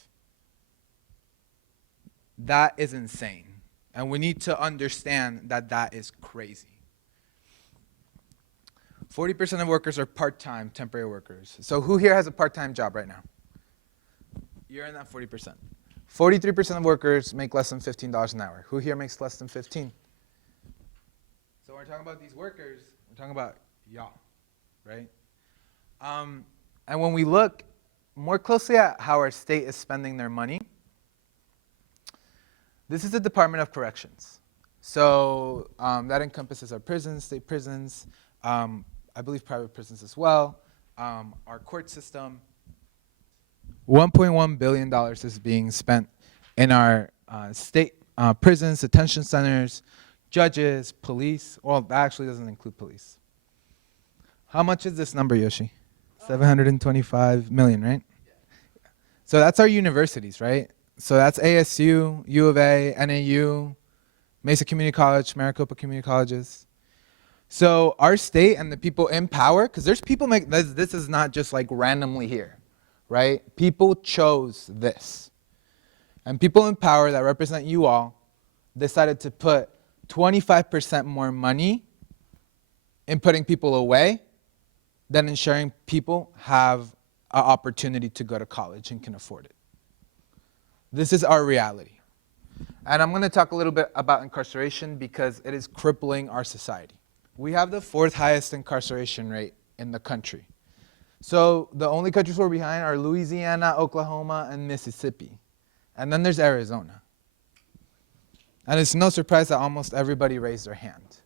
That is insane. And we need to understand that that is crazy. 40% of workers are part-time temporary workers. So who here has a part-time job right now? You're in that 40%. 43% of workers make less than $15 an hour. Who here makes less than 15? So when we're talking about these workers, we're talking about y'all, right? And when we look more closely at how our state is spending their money, this is the Department of Corrections. So that encompasses our prisons, state prisons, I believe private prisons as well, our court system. $1.1 billion is being spent in our state prisons, detention centers, judges, police. Well, that actually doesn't include police. How much is this number, Yoshi? 725 million, right? So that's our universities, right? So that's ASU, U of A, NAU, Mesa Community College, Maricopa Community Colleges. So our state and the people in power, because there's people this is not just like randomly here, right? People chose this. And people in power that represent you all decided to put 25% more money in putting people away than ensuring people have an opportunity to go to college and can afford it. This is our reality. And I'm going to talk a little bit about incarceration because it is crippling our society. We have the 4th highest incarceration rate in the country. So the only countries we're behind are Louisiana, Oklahoma, and Mississippi. And then there's Arizona. And it's no surprise that almost everybody raised their hand.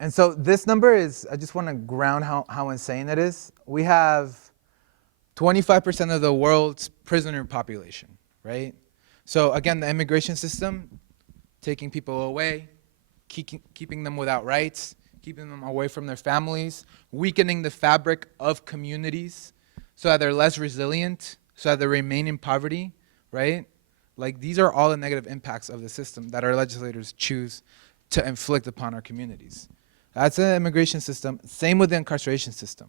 And so this number is, I just want to ground how insane it is. We have 25% of the world's prisoner population, right? So again, the immigration system, taking people away, keeping them without rights, keeping them away from their families, weakening the fabric of communities so that they're less resilient, so that they remain in poverty, right? Like, these are all the negative impacts of the system that our legislators choose to inflict upon our communities. That's the immigration system. Same with the incarceration system.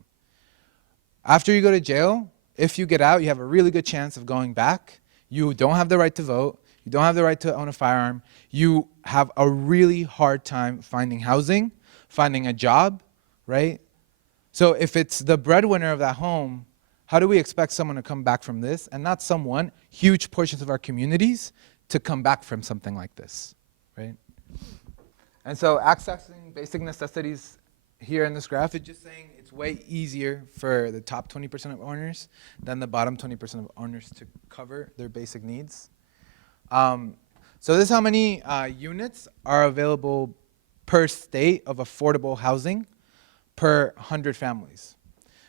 After you go to jail, if you get out, you have a really good chance of going back. You don't have the right to vote. You don't have the right to own a firearm. You have a really hard time finding housing, finding a job, right? So if it's the breadwinner of that home, how do we expect someone to come back from this, and not someone, huge portions of our communities, to come back from something like this, right? And so accessing basic necessities here in this graph is just saying it's way easier for the top 20% of owners than the bottom 20% of owners to cover their basic needs. So this is how many units are available per state of affordable housing per 100 families.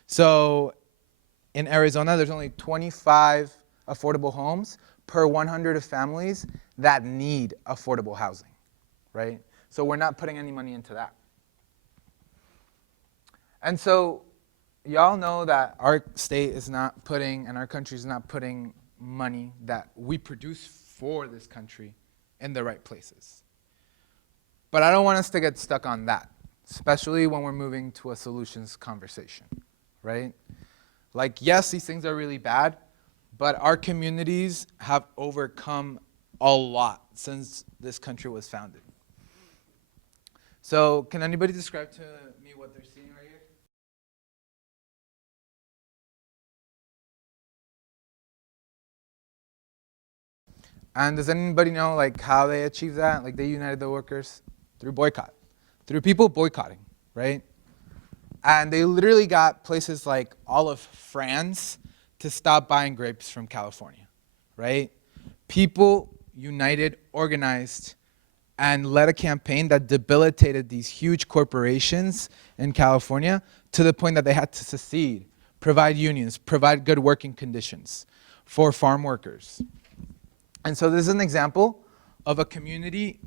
So in Arizona, there's only 25 affordable homes per 100 of families that need affordable housing, right? So we're not putting any money into that. And so y'all know that our state is not putting, and our country is not putting money that we produce for this country in the right places. But I don't want us to get stuck on that, especially when we're moving to a solutions conversation, right? Like, yes, these things are really bad, but our communities have overcome a lot since this country was founded. So can anybody describe to me what they're seeing right here? And does anybody know like how they achieved that? Like, they united the workers through boycott, through people boycotting, right? And they literally got places like all of France to stop buying grapes from California, right? People united, organized, and led a campaign that debilitated these huge corporations in California to the point that they had to secede, provide unions, provide good working conditions for farm workers. And so this is an example of a community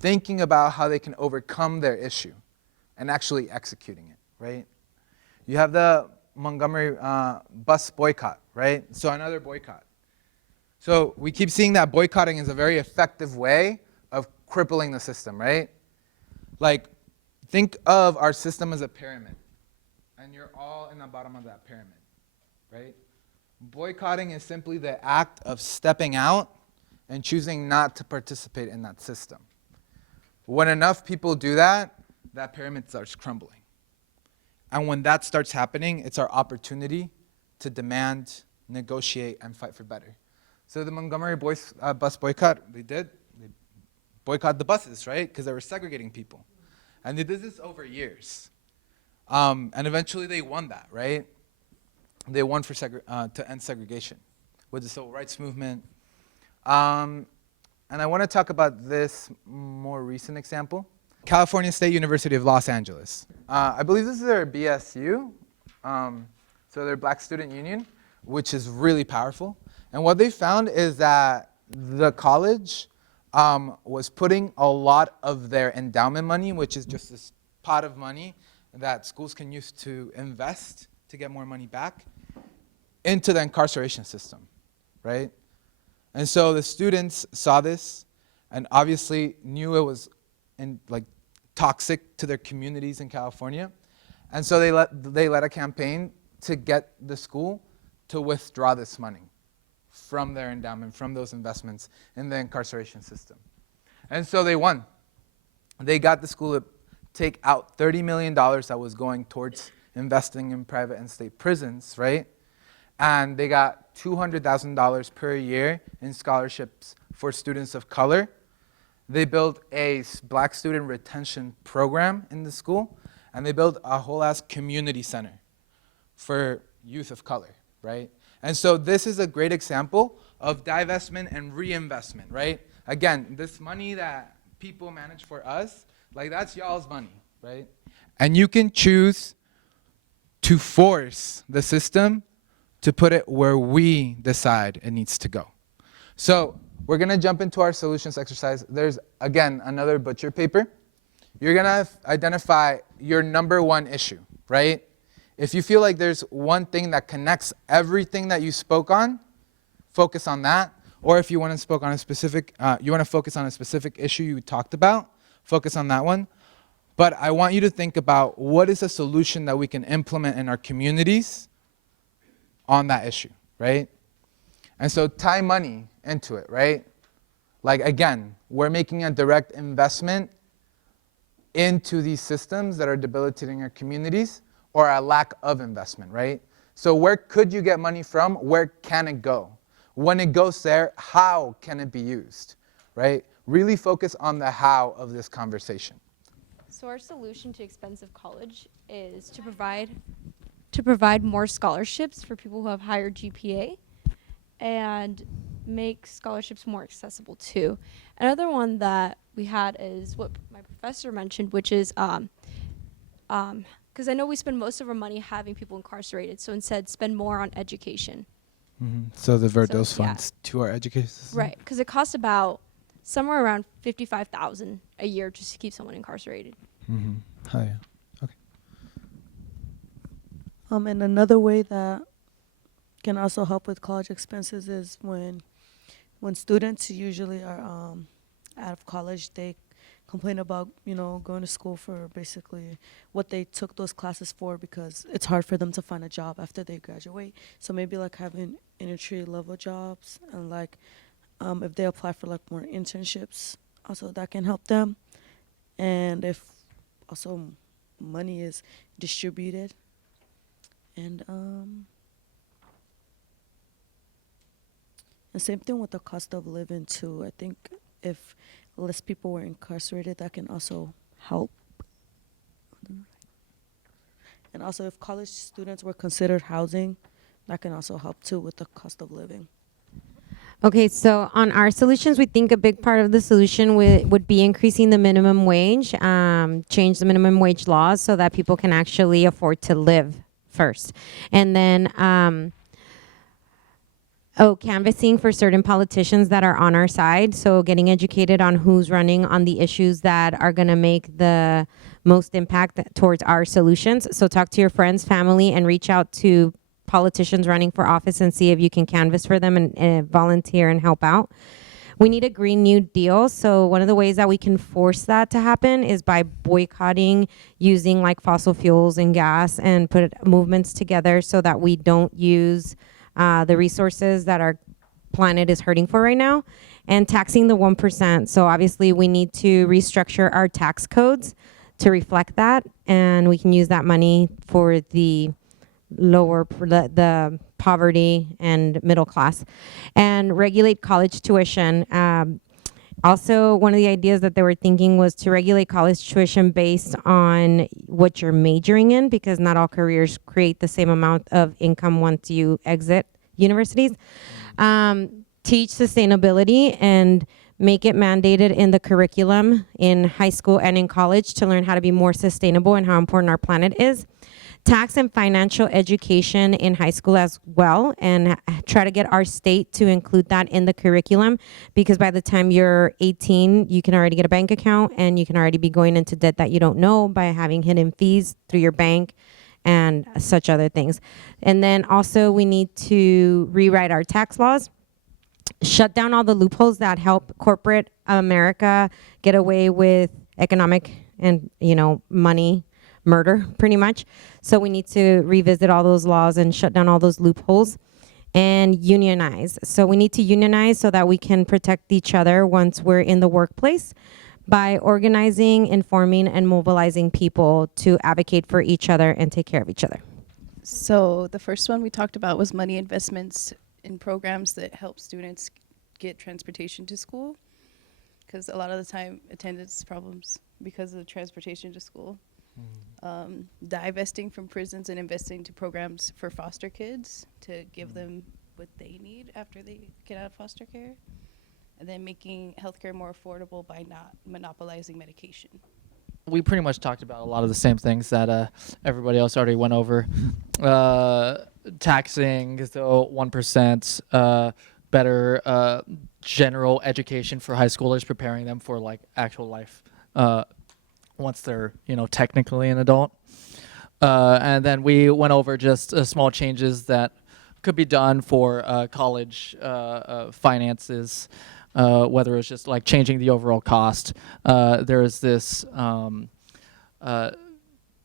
thinking about how they can overcome their issue and actually executing it, right? You have the Montgomery bus boycott, right? So another boycott. So we keep seeing that boycotting is a very effective way of crippling the system, right? Like, think of our system as a pyramid, and you're all in the bottom of that pyramid, right? Boycotting is simply the act of stepping out and choosing not to participate in that system. When enough people do that, that pyramid starts crumbling. And when that starts happening, it's our opportunity to demand, negotiate, and fight for better. So the Montgomery bus boycott, they boycott the buses, right? Because they were segregating people. And they did this over years. And eventually they won that, right? They won for to end segregation with the civil rights movement. And I want to talk about this more recent example. California State University of Los Angeles. I believe this is their BSU, so their Black Student Union, which is really powerful. And what they found is that the college was putting a lot of their endowment money, which is just this pot of money that schools can use to invest to get more money back, into the incarceration system, right? And so the students saw this and obviously knew it was toxic to their communities in California. And so they led a campaign to get the school to withdraw this money from their endowment, from those investments in the incarceration system. And so they won. They got the school to take out $30 million that was going towards investing in private and state prisons, right? And they got $200,000 per year in scholarships for students of color. They built a Black student retention program in the school, and they built a whole ass community center for youth of color, right? And so this is a great example of divestment and reinvestment, right? Again, this money that people manage for us, like, that's y'all's money, right? And you can choose to force the system to put it where we decide it needs to go. So we're gonna jump into our solutions exercise. There's, again, another butcher paper. You're gonna identify your number one issue, right? If you feel like there's one thing that connects everything that you spoke on, focus on that. Or if you want to spoke on a specific, you want to focus on a specific issue you talked about, focus on that one. But I want you to think about what is a solution that we can implement in our communities on that issue, right? And so tie money into it, right? Like, again, we're making a direct investment into these systems that are debilitating our communities, or a lack of investment, right? So where could you get money from? Where can it go? When it goes there, how can it be used, right? Really focus on the how of this conversation. So our solution to expensive college is to provide more scholarships for people who have higher GPA and make scholarships more accessible too. Another one that we had is what my professor mentioned, which is because I know we spend most of our money having people incarcerated, so instead spend more on education. So divert So, those yeah. funds to our education system. Right, because it costs about somewhere around $55,000 a year just to keep someone incarcerated. Oh, yeah. Okay. And another way that can also help with college expenses is when students usually are out of college, they complain about, going to school for basically what they took those classes for, because it's hard for them to find a job after they graduate. So maybe like having entry level jobs, and like if they apply for like more internships, also that can help them. And if also money is distributed, and the same thing with the cost of living too. I think if less people were incarcerated, that can also help. And also if college students were considered housing, that can also help too with the cost of living. Okay, so on our solutions, we think a big part of the solution would be increasing the minimum wage, change the minimum wage laws so that people can actually afford to live first. And then, canvassing for certain politicians that are on our side. So getting educated on who's running on the issues that are going to make the most impact towards our solutions. So talk to your friends, family, and reach out to politicians running for office and see if you can canvass for them and volunteer and help out. We need a Green New Deal. So one of the ways that we can force that to happen is by boycotting using like fossil fuels and gas, and put movements together so that we don't use the resources that our planet is hurting for right now, and taxing the 1%. So obviously we need to restructure our tax codes to reflect that, and we can use that money for the the poverty and middle class, and regulate college tuition. Also, one of the ideas that they were thinking was to regulate college tuition based on what you're majoring in, because not all careers create the same amount of income once you exit universities. Teach sustainability and make it mandated in the curriculum in high school and in college to learn how to be more sustainable and how important our planet is. Tax and financial education in high school as well, and try to get our state to include that in the curriculum, because by the time you're 18, you can already get a bank account and you can already be going into debt that you don't know by having hidden fees through your bank and such other things. And then also we need to rewrite our tax laws, shut down all the loopholes that help corporate America get away with economic and, money murder, pretty much. So we need to revisit all those laws and shut down all those loopholes, and unionize. So we need to unionize so that we can protect each other once we're in the workplace, by organizing, informing, and mobilizing people to advocate for each other and take care of each other. So the first one we talked about was money investments in programs that help students get transportation to school, because a lot of the time attendance problems because of transportation to school. Divesting from prisons and investing to programs for foster kids to give them what they need after they get out of foster care, and then making healthcare more affordable by not monopolizing medication. we pretty much talked about a lot of the same things that everybody else already went over. Taxing, so 1%, better general education for high schoolers, preparing them for like actual life once they're technically an adult. And then we went over just small changes that could be done for college finances, whether it's just like changing the overall cost. There's this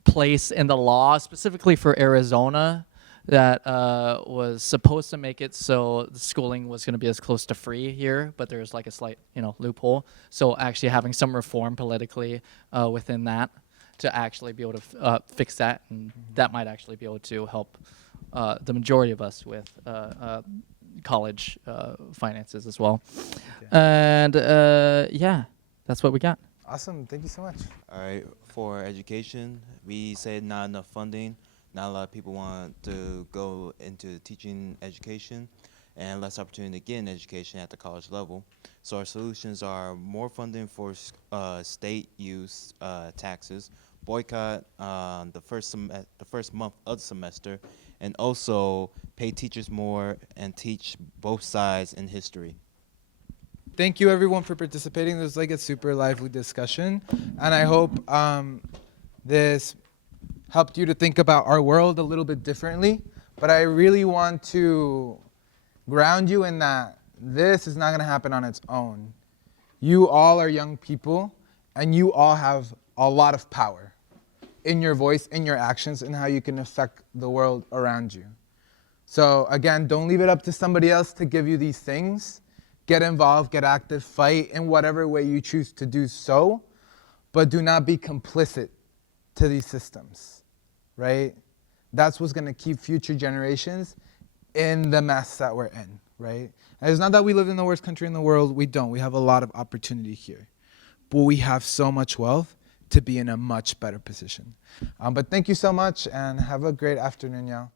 place in the law specifically for Arizona that was supposed to make it so the schooling was going to be as close to free here, but there's like a slight loophole. So actually having some reform politically within that to actually be able to fix that, and that might actually be able to help the majority of us with college finances as well. Okay. And yeah, that's what we got. Awesome. Thank you so much. All right, for education, we said not enough funding. Not a lot of people want to go into teaching education, and less opportunity to get an education at the college level. So our solutions are more funding for state use taxes, boycott the first month of the semester, and also pay teachers more and teach both sides in history. Thank you everyone for participating. This was like a super lively discussion, and I hope this helped you to think about our world a little bit differently. But I really want to ground you in that this is not going to happen on its own. You all are young people, and you all have a lot of power in your voice, in your actions, and how you can affect the world around you. So again, don't leave it up to somebody else to give you these things. Get involved, get active, fight in whatever way you choose to do so, but do not be complicit to these systems, right? That's what's going to keep future generations in the mess that we're in, right? And it's not that we live in the worst country in the world. We don't. We have a lot of opportunity here. But we have so much wealth to be in a much better position. But thank you so much, and have a great afternoon, y'all.